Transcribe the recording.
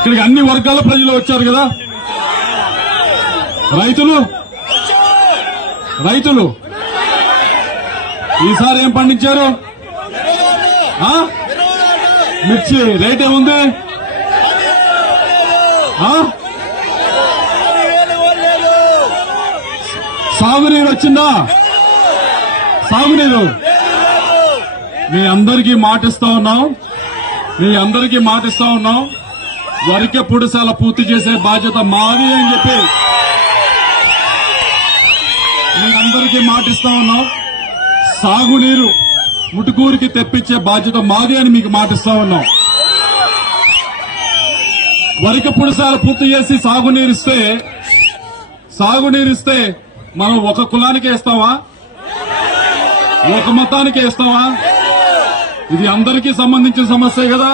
ఇక్కడికి అన్ని వర్గాల ప్రజలు వచ్చారు కదా. రైతులు ఈసారి ఏం పండించారు? మిర్చి రేట్ ఏముంది? సాగునీరు వచ్చిందా? సాగునీరు మీ అందరికీ మాటిస్తా ఉన్నాం. వరికే పుడిసాల పూర్తి చేసే బాధ్యత మాది అని చెప్పి మీ అందరికీ మాటిస్తా ఉన్నాం. సాగునీరు ముటుకూరికి తెప్పించే బాధ్యత మాది అని మీకు మాటిస్తా ఉన్నాం. వరికి పుడిసాల పూర్తి చేసి సాగునీరిస్తే మనం ఒక కులానికి వేస్తావా? ఒక మతానికి వేస్తావా? ఇది అందరికీ సంబంధించిన సమస్యే కదా.